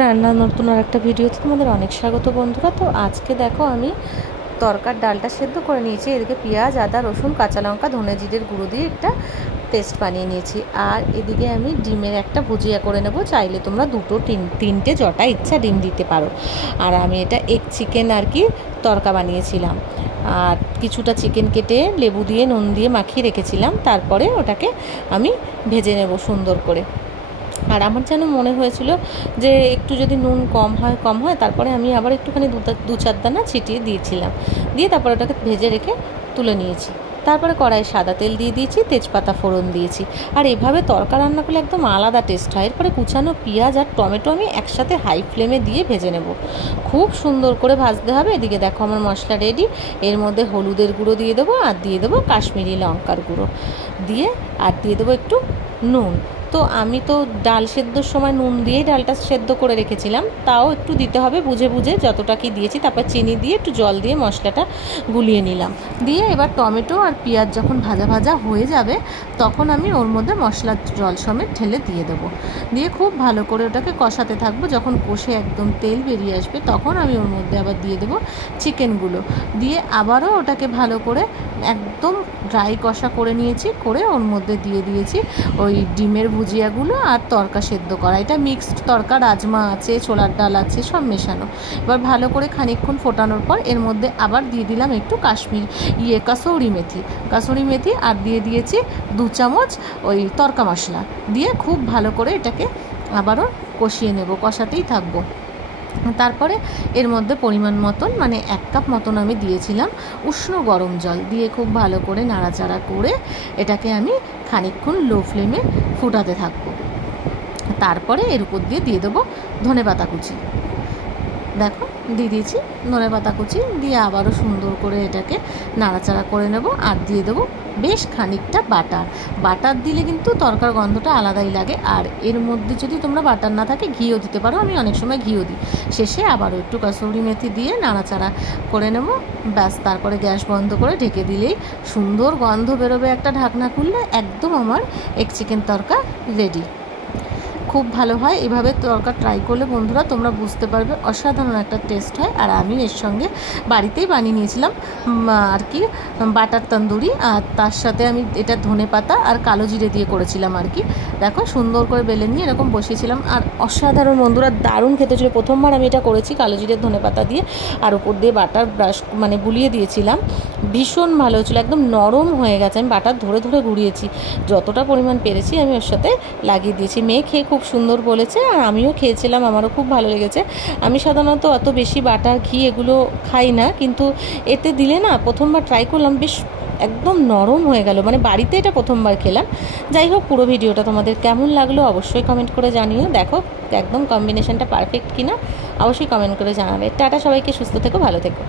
রান্নার নতুন আর একটা ভিডিওতে তোমাদের অনেক স্বাগত বন্ধুরা। তো আজকে দেখো আমি তরকার ডালটা সেদ্ধ করে নিয়েছি। এদিকে পেঁয়াজ, আদা, রসুন, কাঁচা লঙ্কা, ধনে জিরের গুঁড়ো দিয়ে একটা পেস্ট বানিয়ে নিয়েছি। আর এদিকে আমি ডিমের একটা ভুজিয়া করে নেব। চাইলে তোমরা দুটো তিনটে যটা ইচ্ছা ডিম দিতে পারো। আর আমি এটা এগ চিকেন আর কি তরকা বানিয়েছিলাম। আর কিছুটা চিকেন কেটে লেবু দিয়ে নুন দিয়ে মাখিয়ে রেখেছিলাম। তারপরে ওটাকে আমি ভেজে নেব সুন্দর করে। আর আমার যেন মনে হয়েছিল যে একটু যদি নুন কম হয় তারপরে আমি আবার একটুখানি দু চার দানা ছিটিয়ে দিয়েছিলাম। দিয়ে তারপরে ওটাকে ভেজে রেখে তুলে নিয়েছি। তারপরে কড়াইয়ে সাদা তেল দিয়ে দিয়েছি, তেজপাতা ফোড়ন দিয়েছি। আর এভাবে তরকা রান্না করলে একদম আলাদা টেস্ট হয়। এরপরে কুচানো পেঁয়াজ আর টমেটো আমি একসাথে হাই ফ্লেমে দিয়ে ভেজে নেব। খুব সুন্দর করে ভাজতে হবে। এদিকে দেখো আমার মশলা রেডি। এর মধ্যে হলুদের গুঁড়ো দিয়ে দেবো, আর দিয়ে দেবো কাশ্মীরি লঙ্কার গুঁড়ো দিয়ে, আর দিয়ে দেবো একটু নুন। তো আমি তো ডাল সেদ্ধর সময় নুন দিয়েই ডালটা সেদ্ধ করে রেখেছিলাম, তাও একটু দিতে হবে বুঝে বুঝে যতটা কি দিয়েছি। তারপর চিনি দিয়ে একটু জল দিয়ে মশলাটা গুলিয়ে নিলাম। দিয়ে এবার টমেটো আর পেঁয়াজ যখন ভাজা ভাজা হয়ে যাবে তখন আমি ওর মধ্যে মশলার জল সমেত ঢেলে দিয়ে দেবো। দিয়ে খুব ভালো করে ওটাকে কষাতে থাকবো। যখন কষে একদম তেল বেরিয়ে আসবে তখন আমি ওর মধ্যে আবার দিয়ে দেবো চিকেনগুলো। দিয়ে আবারও ওটাকে ভালো করে একদম ড্রাই কষা করে নিয়েছি। করে ওর মধ্যে দিয়ে দিয়েছি ওই ডিমের ভুজিয়াগুলো আর তরকা সেদ্ধ করা। এটা মিক্সড তরকা, রাজমা আছে, ছোলার ডাল আছে, সব মেশানো। এবার ভালো করে খানিকক্ষণ ফোটানোর পর এর মধ্যে আবার দিয়ে দিলাম একটু কাসুরি মেথি আর দিয়ে দিয়েছি 2 চামচ ওই তরকা মশলা। দিয়ে খুব ভালো করে এটাকে আবারও কষিয়ে নেব, কষাতেই থাকবো। তারপরে এর মধ্যে পরিমাণ মতন মানে 1 কাপ মতন আমি দিয়েছিলাম উষ্ণ গরম জল। দিয়ে খুব ভালো করে নাড়াচাড়া করে এটাকে আমি খানিকক্ষণ লো ফ্লেমে ফুটাতে থাকবো। তারপরে এর উপর দিয়ে দেবো ধনেপাতা কুচি। দেখো দিয়ে দিয়েছি ধনেপাতা কুচি। দিয়ে আবারও সুন্দর করে এটাকে নাড়াচাড়া করে নেব। আর দিয়ে দেবো বেশ খানিকটা বাটার দিলে কিন্তু তরকার গন্ধটা আলাদাই লাগে। আর এর মধ্যে যদি তোমরা বাটার না থাকে ঘিও দিতে পারো, আমি অনেক সময় ঘিও দিই। শেষে আবারও একটু কাসুরি মেথি দিয়ে নাড়াচাড়া করে নেব। ব্যাস, তারপরে গ্যাস বন্ধ করে ঢেকে দিলেই সুন্দর গন্ধ বেরোবে। একটা ঢাকনা খুললে একদম আমার এগ চিকেন তরকা রেডি। খুব ভালো হয়। এভাবে তরকা ট্রাই করলে বন্ধুরা তোমরা বুঝতে পারবে, অসাধারণ একটা টেস্ট হয়। আর আমি এর সঙ্গে বাড়িতেই বানিয়ে নিয়েছিলাম আর কি বাটার তন্দুরি। আর তার সাথে আমি এটা ধনেপাতা আর কালো জিরে দিয়ে করেছিলাম আর কি। দেখো সুন্দর করে বেলে নিয়ে এরকম বসিয়েছিলাম। আর অসাধারণ বন্ধুরা, দারুণ খেতে ছিল। প্রথমবার আমি এটা করেছি কালো জিরের ধনেপাতা দিয়ে, আর উপর দিয়ে বাটার ব্রাশ মানে গুলিয়ে দিয়েছিলাম। ভীষণ ভালো হয়েছিলো, একদম নরম হয়ে গেছে। আমি বাটার ধরে ধরে গুঁড়িয়েছি, যতটা পরিমাণ পেরেছি আমি ওর সাথে লাগিয়ে দিয়েছি। মেয়ে খেয়ে খুব সুন্দর বলেছে, আর আমিও খেয়েছিলাম, আমারও খুব ভালো লেগেছে। আমি সাধারণত অত বেশি বাটার ঘি এগুলো খাই না, কিন্তু এতে দিলে না প্রথমবার ট্রাই করলাম, বেশ একদম নরম হয়ে গেল। মানে বাড়িতে এটা প্রথমবার খেলাম। যাই হোক, পুরো ভিডিওটা তোমাদের কেমন লাগলো অবশ্যই কমেন্ট করে জানিও। দেখো একদম কম্বিনেশনটা পারফেক্ট কিনা অবশ্যই কমেন্ট করে জানাবে। টাটা, সবাইকে সুস্থ থেকো, ভালো থেকো।